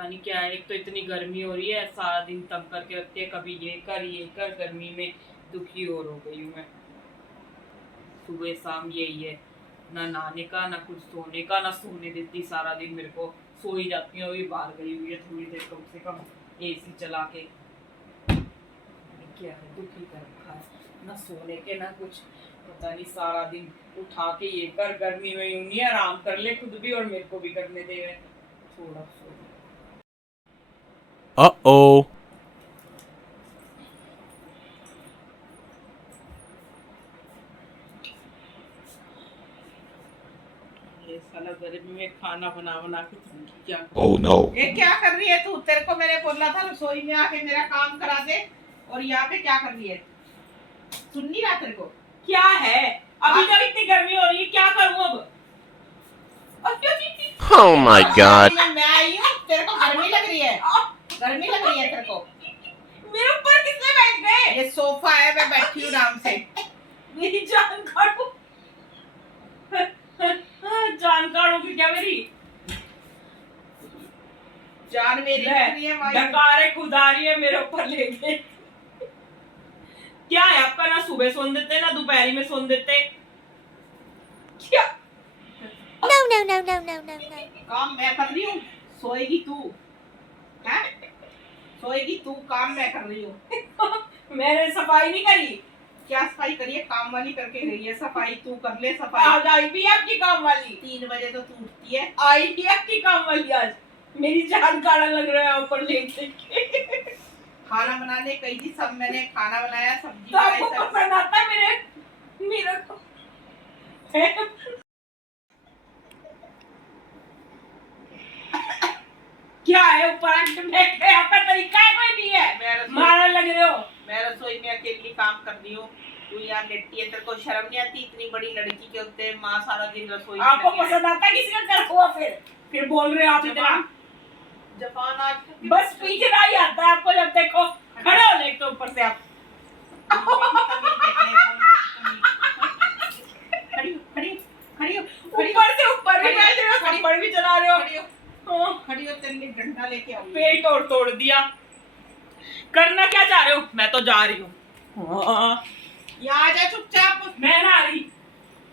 पता नहीं क्या है, एक तो इतनी गर्मी हो रही है, सारा दिन तंग करके रखते हैं, कभी ये कर, गर्मी में दुखी और हो गई हूँ मैं। सुबह शाम यही है, ना नहाने का ना कुछ सोने का, ना सोने देती सारा दिन मेरे को। सो ही जाती हूँ, अभी बाहर गई हुई है थोड़ी देर कम से कम एसी चला के। क्या है, दुखी कर रखा है, ना सोने के ना कुछ, पता नहीं सारा दिन उठा के ये कर, गर्मी में यूं नहीं आराम कर ले खुद भी और मेरे को भी करने दे। थोड़ा सो Uh-oh. ये साला गर्मी में खाना बना बना के थकी क्या। Oh no. ये क्या कर रही है तू? तेरे को मैंने बोला था रसोई में आके मेरा काम करा दे, और यहाँ पे क्या कर रही है? सुन नहीं रहा तेरे को? क्या है, अभी तो इतनी गर्मी हो रही है, क्या करूं अब? Oh my god. मैं आई हूँ, तेरे को गर्मी लग रही है? गर्मी लग रही है तेरे को? मेरे ऊपर किसने बैठ गए? ये सोफा है, मैं बैठी हूँ आराम से। मेरी जान काटो। जान काटोगी क्या मेरी? जान मेरी लग रही है भाई। डकारे खुद आ रही है मेरे ऊपर लेके। क्या है आपका, ना सुबह सोन देते ना दोपहरी में सोन देते क्या? No. काम मैं कर रही हूँ, सोएगी तू हैं? सोएगी तू, काम मैं कर रही हूँ। मैंने सफाई नहीं करी। क्या सफाई करी है? काम वाली करके गई है सफाई, तू कर ले सफाई। आज आई भी आपकी काम वाली। 3 बजे तो तू उठती है। आई भी आपकी काम वाली आज। मेरी जान काड़ा लग रहा है ऊपर लेके। खाना बनाने गई थी, सब मैंने खाना बनाया, सब्जी तो आपको बनाई, सब। पसंद आता है मेरे को? क्या है ऊपर आके बैठ गए? आपका तरीका है कोई नहीं है, मारा लग रहे हो। मैं रसोई में अकेली काम कर रही हूँ, तू यहाँ लेटी है। तेरे को शर्म नहीं आती? इतनी बड़ी लड़की के होते माँ सारा दिन रसोई में आपको लगी पसंद आता है किसी का कर हुआ? फिर बोल रहे हो आप इतना। जबान आज बस पीछे ना ही आता है आपको, जब देखो खड़े हो ले तो ऊपर से आप। खड़ी हो, ऊपर से ऊपर भी बैठ रहे हो, थप्पड़ भी चला रहे हो। खड़ी हो, तेरे लिए डंडा लेके आऊंगी। पेट तोड़ दिया। करना क्या चाह रहे हो? मैं तो जा रही हूँ। यहाँ आ जा चुपचाप। मैं ना आ रही।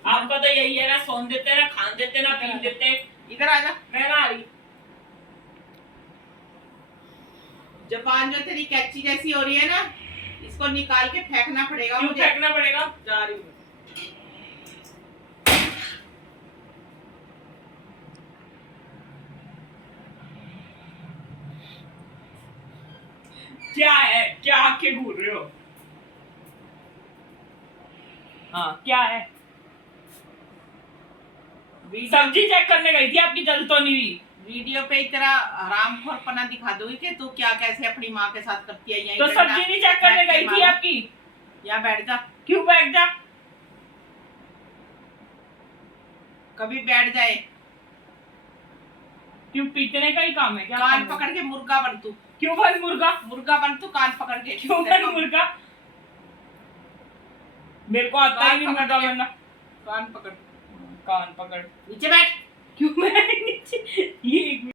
आपका तो यही है ना, सोन देते ना खान देते ना पीन देते। इधर आ जा। मैं ना आ रही। जबान जो तेरी कैची जैसी हो रही है ना, इसको निकाल के फेंकना पड़ेगा। क्यों मुझे फेंकना पड़ेगा? जा रही हूँ। क्या है, क्या आके घूर रहे हो? हाँ क्या है? सब्जी चेक करने गई थी, आपकी जल तो नहीं हुई। वीडियो पे तेरा हरामखोरपना दिखा दूंगी कि तू क्या कैसे अपनी माँ के साथ करती है। यहीं तो सब्जी नहीं चेक करने गई थी आपकी? यहाँ बैठ जा। क्यों बैठ जा? कभी बैठ जाए। क्यों, पीटने का ही काम है क्या? कान पकड़ के मुर्गा बन तू। क्यों बन मुर्गा? मुर्गा बन तू, कान पकड़ के। क्यों बन मुर्गा? मेरे को आता ही नहीं मुर्गा बनना। कान पकड़। कान पकड़। नीचे बैठ। क्यों मैं नीचे? ये